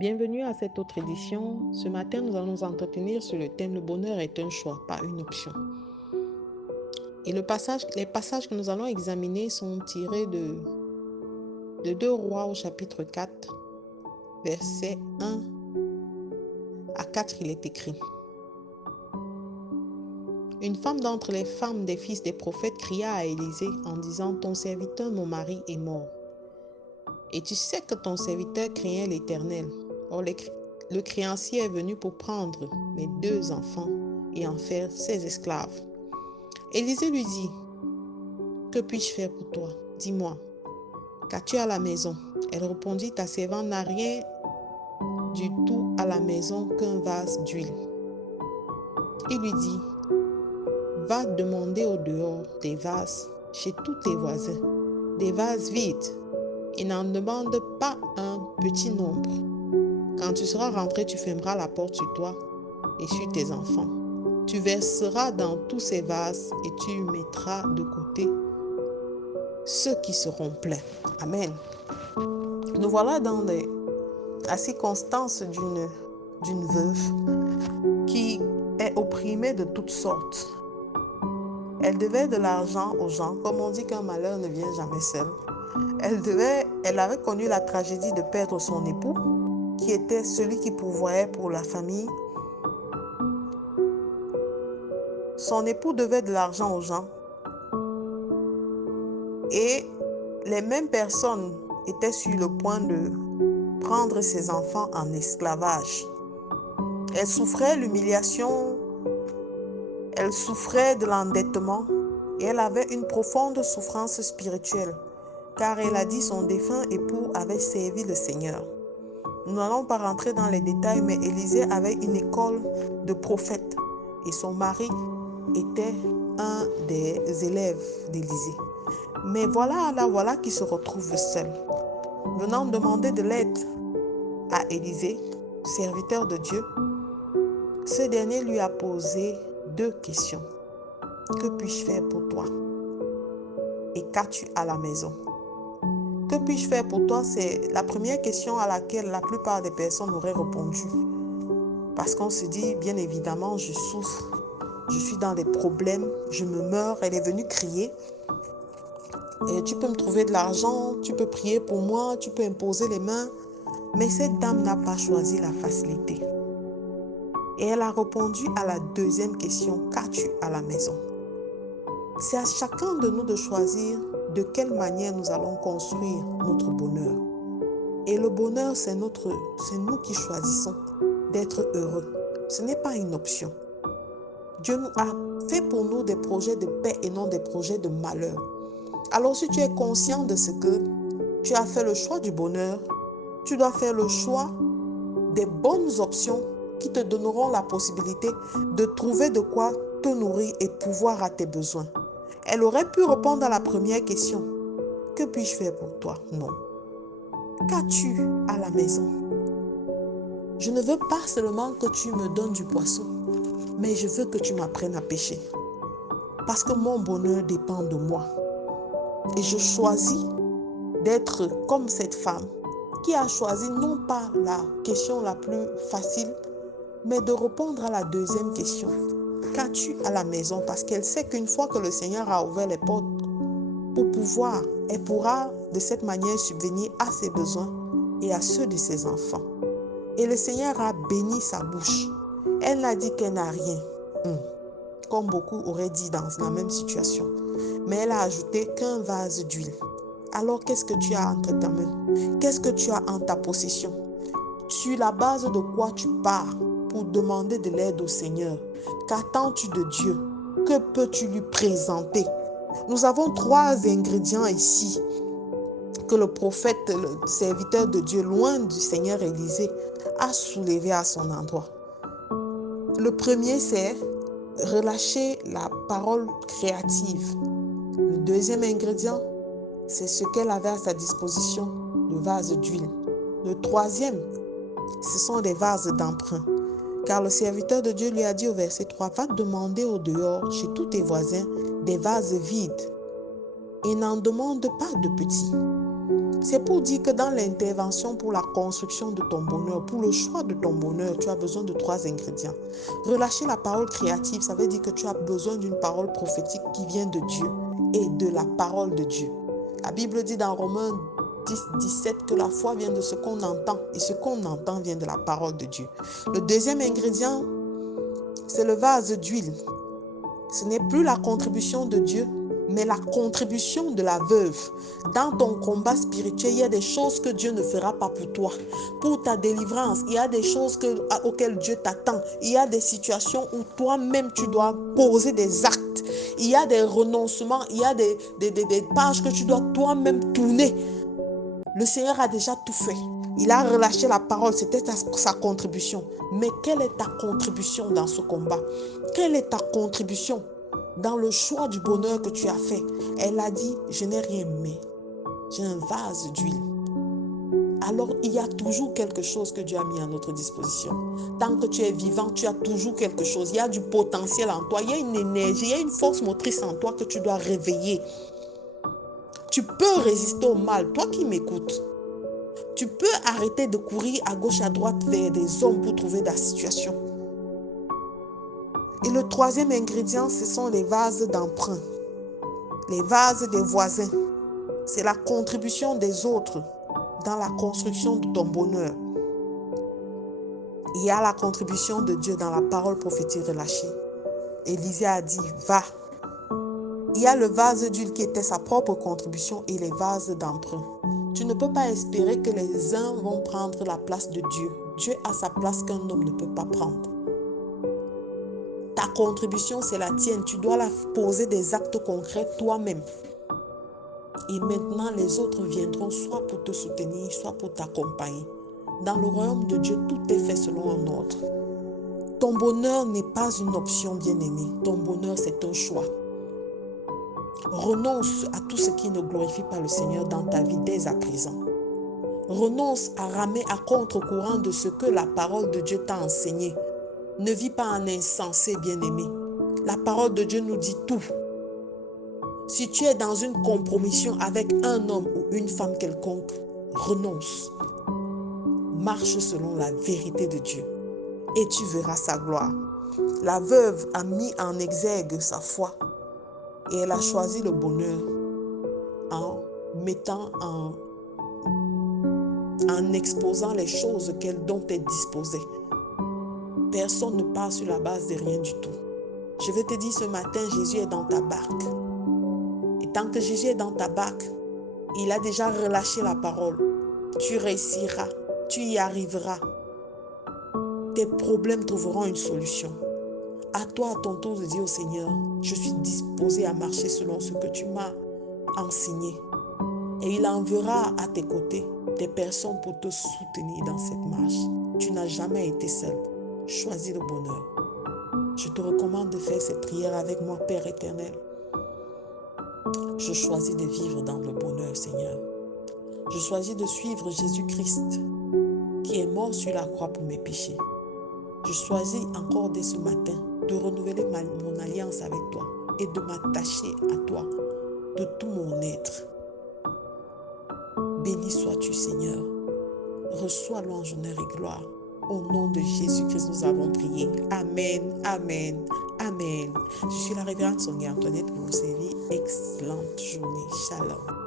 Bienvenue à cette autre édition. Ce matin, nous allons nous entretenir sur le thème « Le bonheur est un choix, pas une option ». Et les passages que nous allons examiner sont tirés de 2 Rois au chapitre 4, versets 1 à 4, il est écrit. Une femme d'entre les femmes des fils des prophètes cria à Élisée en disant « Ton serviteur, mon mari, est mort. Et tu sais que ton serviteur craignait l'Éternel. Or, le créancier est venu pour prendre mes 2 enfants et en faire ses esclaves. » Élisée lui dit « Que puis-je faire pour toi? Dis-moi, qu'as-tu à la maison? » Elle répondit « Ta servante n'a rien du tout à la maison qu'un vase d'huile. » Il lui dit « Va demander au dehors des vases chez tous tes voisins, des vases vides, et n'en demande pas un petit nombre. Quand tu seras rentré, tu fermeras la porte sur toi et sur tes enfants. Tu verseras dans tous ces vases et tu mettras de côté ceux qui seront pleins. » Amen. Nous voilà dans la circonstance d'une veuve qui est opprimée de toutes sortes. Elle devait de l'argent aux gens, comme on dit qu'un malheur ne vient jamais seul. Elle avait connu la tragédie de perdre son époux, qui était celui qui pourvoyait pour la famille. Son époux devait de l'argent aux gens. Et les mêmes personnes étaient sur le point de prendre ses enfants en esclavage. Elle souffrait l'humiliation, elle souffrait de l'endettement et elle avait une profonde souffrance spirituelle, car elle a dit son défunt époux avait servi le Seigneur. Nous n'allons pas rentrer dans les détails, mais Élisée avait une école de prophètes et son mari était un des élèves d'Élisée. Mais voilà qui se retrouve seul, venant demander de l'aide à Élisée, serviteur de Dieu. Ce dernier lui a posé 2 questions. Que puis-je faire pour toi? Et qu'as-tu à la maison? Que puis-je faire pour toi? C'est la première question à laquelle la plupart des personnes auraient répondu. Parce qu'on se dit, bien évidemment, je souffre, je suis dans des problèmes, je me meurs. Elle est venue crier. Et tu peux me trouver de l'argent, tu peux prier pour moi, tu peux imposer les mains. Mais cette dame n'a pas choisi la facilité. Et elle a répondu à la 2e question, qu'as-tu à la maison? C'est à chacun de nous de choisir de quelle manière nous allons construire notre bonheur. Et le bonheur, c'est nous qui choisissons d'être heureux. Ce n'est pas une option. Dieu a fait pour nous des projets de paix et non des projets de malheur. Alors si tu es conscient de ce que tu as fait le choix du bonheur, tu dois faire le choix des bonnes options qui te donneront la possibilité de trouver de quoi te nourrir et pourvoir à tes besoins. Elle aurait pu répondre à la première question. Que puis-je faire pour toi? Non. Qu'as-tu à la maison? Je ne veux pas seulement que tu me donnes du poisson, mais je veux que tu m'apprennes à pêcher. Parce que mon bonheur dépend de moi. Et je choisis d'être comme cette femme qui a choisi non pas la question la plus facile, mais de répondre à la 2e question. Qu'as-tu à la maison? Parce qu'elle sait qu'une fois que le Seigneur a ouvert les portes pour pouvoir, elle pourra de cette manière subvenir à ses besoins et à ceux de ses enfants. Et le Seigneur a béni sa bouche. Elle n'a dit qu'elle n'a rien, comme beaucoup auraient dit dans la même situation. Mais elle a ajouté qu'un vase d'huile. Alors qu'est-ce que tu as entre ta main? Qu'est-ce que tu as en ta possession? Sur la base de quoi tu pars pour demander de l'aide au Seigneur? Qu'attends-tu de Dieu? Que peux-tu lui présenter? Nous avons 3 ingrédients ici que le prophète, le serviteur de Dieu, loin du Seigneur Élisée, a soulevé à son endroit. Le premier, c'est relâcher la parole créative. Le 2e ingrédient, c'est ce qu'elle avait à sa disposition, le vase d'huile. Le 3e, ce sont des vases d'emprunt. Car le serviteur de Dieu lui a dit au verset 3, va demander au dehors, chez tous tes voisins, des vases vides et n'en demande pas de petits. C'est pour dire que dans l'intervention pour la construction de ton bonheur, pour le choix de ton bonheur, tu as besoin de 3 ingrédients. Relâcher la parole créative, ça veut dire que tu as besoin d'une parole prophétique qui vient de Dieu et de la parole de Dieu. La Bible dit dans Romains 10, 17 que la foi vient de ce qu'on entend et ce qu'on entend vient de la parole de Dieu. Le deuxième ingrédient, c'est le vase d'huile. Ce n'est plus la contribution de Dieu, mais la contribution de la veuve. Dans ton combat spirituel, il y a des choses que Dieu ne fera pas pour toi. Pour ta délivrance, il y a des choses auxquelles Dieu t'attend. Il y a des situations où toi-même tu dois poser des actes. Il y a des renoncements, il y a des pages que tu dois toi-même tourner. Le Seigneur a déjà tout fait. Il a relâché la parole, c'était sa contribution. Mais quelle est ta contribution dans ce combat? Quelle est ta contribution dans le choix du bonheur que tu as fait? Elle a dit, je n'ai rien, mais j'ai un vase d'huile. Alors, il y a toujours quelque chose que Dieu a mis à notre disposition. Tant que tu es vivant, tu as toujours quelque chose. Il y a du potentiel en toi, il y a une énergie, il y a une force motrice en toi que tu dois réveiller. Tu peux résister au mal, toi qui m'écoutes. Tu peux arrêter de courir à gauche à droite vers des hommes pour trouver ta situation. Et le troisième ingrédient, ce sont les vases d'emprunt. Les vases des voisins. C'est la contribution des autres dans la construction de ton bonheur. Il y a la contribution de Dieu dans la parole prophétique relâchée. Élisée a dit, va. Il y a le vase d'huile qui était sa propre contribution et les vases d'emprunt. Tu ne peux pas espérer que les uns vont prendre la place de Dieu. Dieu a sa place qu'un homme ne peut pas prendre. Ta contribution, c'est la tienne. Tu dois la poser des actes concrets toi-même. Et maintenant, les autres viendront soit pour te soutenir, soit pour t'accompagner. Dans le royaume de Dieu, tout est fait selon un ordre. Ton bonheur n'est pas une option, bien-aimé. Ton bonheur, c'est un choix. Renonce à tout ce qui ne glorifie pas le Seigneur dans ta vie dès à présent. Renonce à ramer à contre-courant de ce que la parole de Dieu t'a enseigné. Ne vis pas en insensé, bien-aimé. La parole de Dieu nous dit tout. Si tu es dans une compromission avec un homme ou une femme quelconque, renonce. Marche selon la vérité de Dieu et tu verras sa gloire. La veuve a mis en exergue sa foi et elle a choisi le bonheur en mettant en exposant les choses dont elle disposait. Personne ne part sur la base de rien du tout. Je vais te dire ce matin, Jésus est dans ta barque. Et tant que Jésus est dans ta barque, il a déjà relâché la parole. Tu réussiras, tu y arriveras. Tes problèmes trouveront une solution. À toi, à ton tour, de dire au Seigneur, je suis disposé à marcher selon ce que tu m'as enseigné. Et il enverra à tes côtés des personnes pour te soutenir dans cette marche. Tu n'as jamais été seul. Choisis le bonheur. Je te recommande de faire cette prière avec moi, Père éternel. Je choisis de vivre dans le bonheur, Seigneur. Je choisis de suivre Jésus-Christ qui est mort sur la croix pour mes péchés. Je choisis encore dès ce matin de renouveler mon alliance avec toi et de m'attacher à toi de tout mon être. Béni sois-tu, Seigneur. Reçois louange, honneur et gloire. Au nom de Jésus-Christ, nous avons prié. Amen, amen, amen. Je suis la révérende Sonia Antoinette pour vous servir. Excellente journée. Shalom.